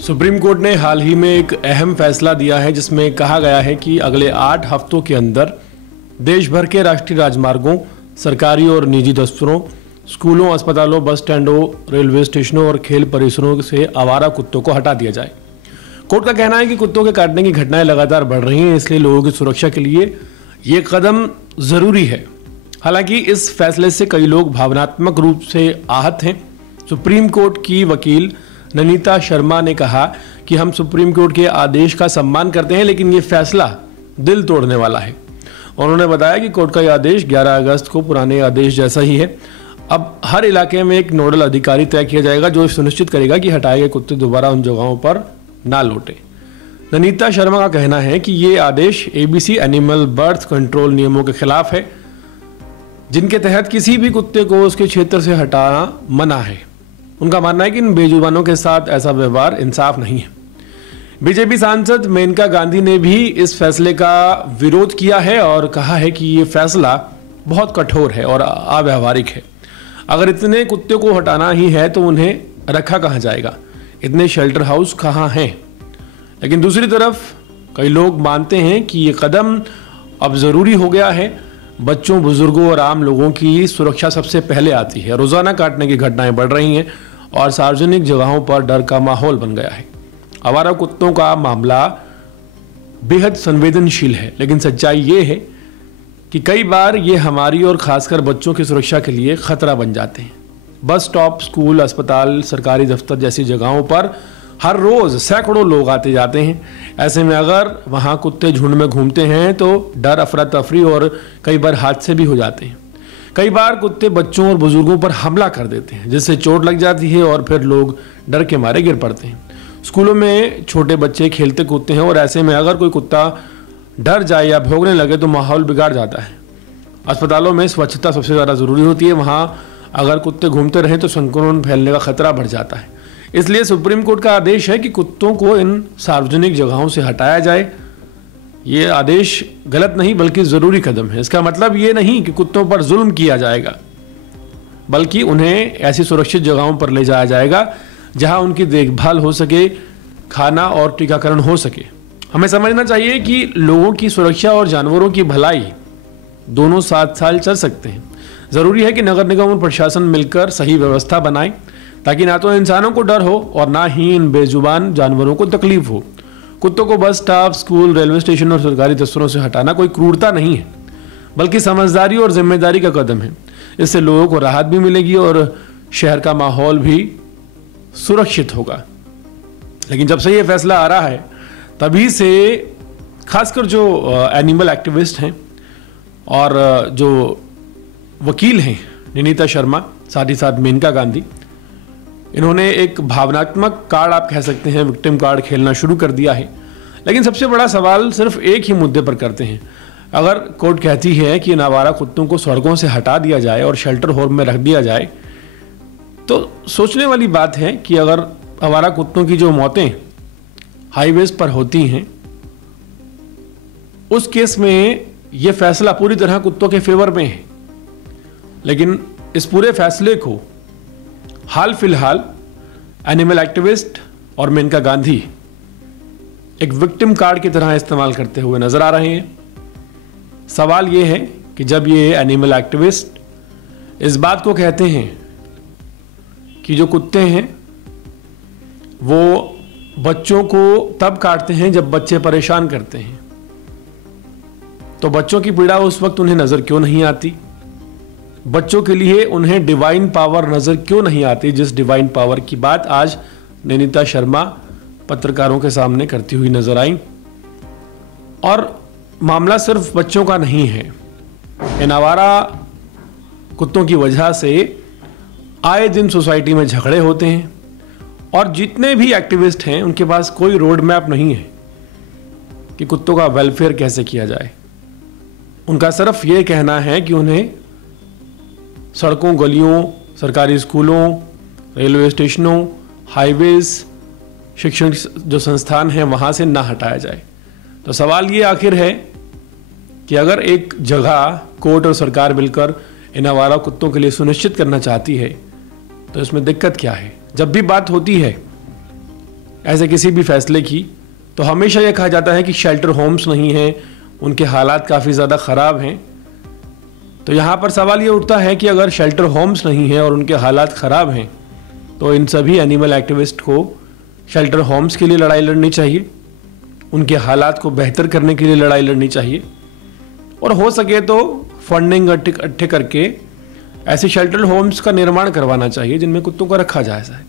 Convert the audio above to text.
Supreme court ने हाल ही में एक अहम फैसला दिया है जिसमें कहा गया है कि अगले 8 हफ्तों के अंदर देश भर के राष्ट्रीय राजमार्गों, सरकारी और निजी दफ्तरों, स्कूलों, अस्पतालों, बस स्टैंडों, रेलवे स्टेशनों और खेल परिसरों से आवारा कुत्तों को हटा दिया जाए। कोर्ट का कहना है कि कुत्तों के काटने की घटनाएं लगातार बढ़ रही हैं, इसलिए लोगों की सुरक्षा के लिए ये कदम ज़रूरी है। हालांकि इस फैसले से कई लोग भावनात्मक रूप से आहत हैं। सुप्रीम कोर्ट की वकील ननीता शर्मा ने कहा कि हम सुप्रीम कोर्ट के आदेश का सम्मान करते हैं, लेकिन ये फैसला दिल तोड़ने वाला है। उन्होंने बताया कि कोर्ट का यह आदेश 11 अगस्त को पुराने आदेश जैसा ही है। अब हर इलाके में एक नोडल अधिकारी तय किया जाएगा जो सुनिश्चित करेगा कि हटाए गए कुत्ते दोबारा उन जगहों पर ना लौटे। ननीता शर्मा का कहना है कि ये आदेश ABC एनिमल बर्थ कंट्रोल नियमों के खिलाफ है, जिनके तहत किसी भी कुत्ते को उसके क्षेत्र से हटाना मना है। उनका मानना है कि इन बेजुबानों के साथ ऐसा व्यवहार इंसाफ नहीं है। बीजेपी सांसद मेनका गांधी ने भी इस फैसले का विरोध किया है और कहा है कि ये फैसला बहुत कठोर है और अव्यावहारिक है। अगर इतने कुत्ते को हटाना ही है तो उन्हें रखा कहाँ जाएगा? इतने शेल्टर हाउस कहाँ हैं? लेकिन दूसरी तरफ कई लोग मानते हैं कि ये कदम अब ज़रूरी हो गया है। बच्चों, बुजुर्गों और आम लोगों की सुरक्षा सबसे पहले आती है। रोज़ाना काटने की घटनाएं बढ़ रही हैं और सार्वजनिक जगहों पर डर का माहौल बन गया है। आवारा कुत्तों का मामला बेहद संवेदनशील है, लेकिन सच्चाई ये है कि कई बार ये हमारी और खासकर बच्चों की सुरक्षा के लिए खतरा बन जाते हैं। बस स्टॉप, स्कूल, अस्पताल, सरकारी दफ्तर जैसी जगहों पर हर रोज़ सैकड़ों लोग आते जाते हैं। ऐसे में अगर वहाँ कुत्ते झुंड में घूमते हैं तो डर, अफरा तफरी और कई बार हादसे भी हो जाते हैं। कई बार कुत्ते बच्चों और बुजुर्गों पर हमला कर देते हैं, जिससे चोट लग जाती है और फिर लोग डर के मारे गिर पड़ते हैं। स्कूलों में छोटे बच्चे खेलते कूदते हैं और ऐसे में अगर कोई कुत्ता डर जाए या भौंकने लगे तो माहौल बिगाड़ जाता है। अस्पतालों में स्वच्छता सबसे ज़्यादा ज़रूरी होती है। वहाँ अगर कुत्ते घूमते रहें तो संक्रमण फैलने का खतरा बढ़ जाता है। इसलिए सुप्रीम कोर्ट का आदेश है कि कुत्तों को इन सार्वजनिक जगहों से हटाया जाए। ये आदेश गलत नहीं बल्कि ज़रूरी कदम है। इसका मतलब ये नहीं कि कुत्तों पर जुल्म किया जाएगा, बल्कि उन्हें ऐसी सुरक्षित जगहों पर ले जाया जाएगा जहां उनकी देखभाल हो सके, खाना और टीकाकरण हो सके। हमें समझना चाहिए कि लोगों की सुरक्षा और जानवरों की भलाई दोनों साथ साथ चल सकते हैं। ज़रूरी है कि नगर निगम और प्रशासन मिलकर सही व्यवस्था बनाएं, ताकि ना तो इंसानों को डर हो और ना ही इन बेजुबान जानवरों को तकलीफ हो। कुत्तों को bus stop, school, railway station और सरकारी दफ्तरों से हटाना कोई क्रूरता नहीं है, बल्कि समझदारी और जिम्मेदारी का कदम है। इससे लोगों को राहत भी मिलेगी और शहर का माहौल भी सुरक्षित होगा। लेकिन जब से ये फैसला आ रहा है तभी से खासकर जो एनिमल एक्टिविस्ट हैं और जो वकील हैं ननीता शर्मा, साथ ही साथ मेनका गांधी, इन्होंने एक भावनात्मक कार्ड, आप कह सकते हैं विक्टिम कार्ड, खेलना शुरू कर दिया है। लेकिन सबसे बड़ा सवाल सिर्फ एक ही मुद्दे पर करते हैं। अगर कोर्ट कहती है कि इन आवारा कुत्तों को सड़कों से हटा दिया जाए और शेल्टर होम में रख दिया जाए, तो सोचने वाली बात है कि अगर आवारा कुत्तों की जो मौतें हाईवेज पर होती हैं, उस केस में यह फैसला पूरी तरह कुत्तों के फेवर में है। लेकिन इस पूरे फैसले को हाल फिलहाल एनिमल एक्टिविस्ट और मेनका गांधी एक विक्टिम कार्ड की तरह इस्तेमाल करते हुए नजर आ रहे हैं। सवाल यह है कि जब ये एनिमल एक्टिविस्ट इस बात को कहते हैं कि जो कुत्ते हैं वो बच्चों को तब काटते हैं जब बच्चे परेशान करते हैं, तो बच्चों की पीड़ा उस वक्त उन्हें नजर क्यों नहीं आती? बच्चों के लिए उन्हें डिवाइन पावर नजर क्यों नहीं आती, जिस डिवाइन पावर की बात आज ननीता शर्मा पत्रकारों के सामने करती हुई नजर आई। और मामला सिर्फ बच्चों का नहीं है। इन आवारा कुत्तों की वजह से आए दिन सोसाइटी में झगड़े होते हैं और जितने भी एक्टिविस्ट हैं उनके पास कोई रोड मैप नहीं है कि कुत्तों का वेलफेयर कैसे किया जाए। उनका सिर्फ ये कहना है कि उन्हें सड़कों, गलियों, सरकारी स्कूलों, रेलवे स्टेशनों, हाईवेज, शिक्षण जो संस्थान हैं वहाँ से ना हटाया जाए। तो सवाल ये आखिर है कि अगर एक जगह कोर्ट और सरकार मिलकर इन आवारा कुत्तों के लिए सुनिश्चित करना चाहती है तो इसमें दिक्कत क्या है? जब भी बात होती है ऐसे किसी भी फैसले की, तो हमेशा यह कहा जाता है कि शेल्टर होम्स नहीं हैं, उनके हालात काफ़ी ज़्यादा ख़राब हैं। तो यहाँ पर सवाल ये उठता है कि अगर शेल्टर होम्स नहीं हैं और उनके हालात ख़राब हैं, तो इन सभी एनिमल एक्टिविस्ट को शेल्टर होम्स के लिए लड़ाई लड़नी चाहिए, उनके हालात को बेहतर करने के लिए लड़ाई लड़नी चाहिए, और हो सके तो फंडिंग इकट्ठे करके ऐसे शेल्टर होम्स का निर्माण करवाना चाहिए जिनमें कुत्तों को रखा जा सके।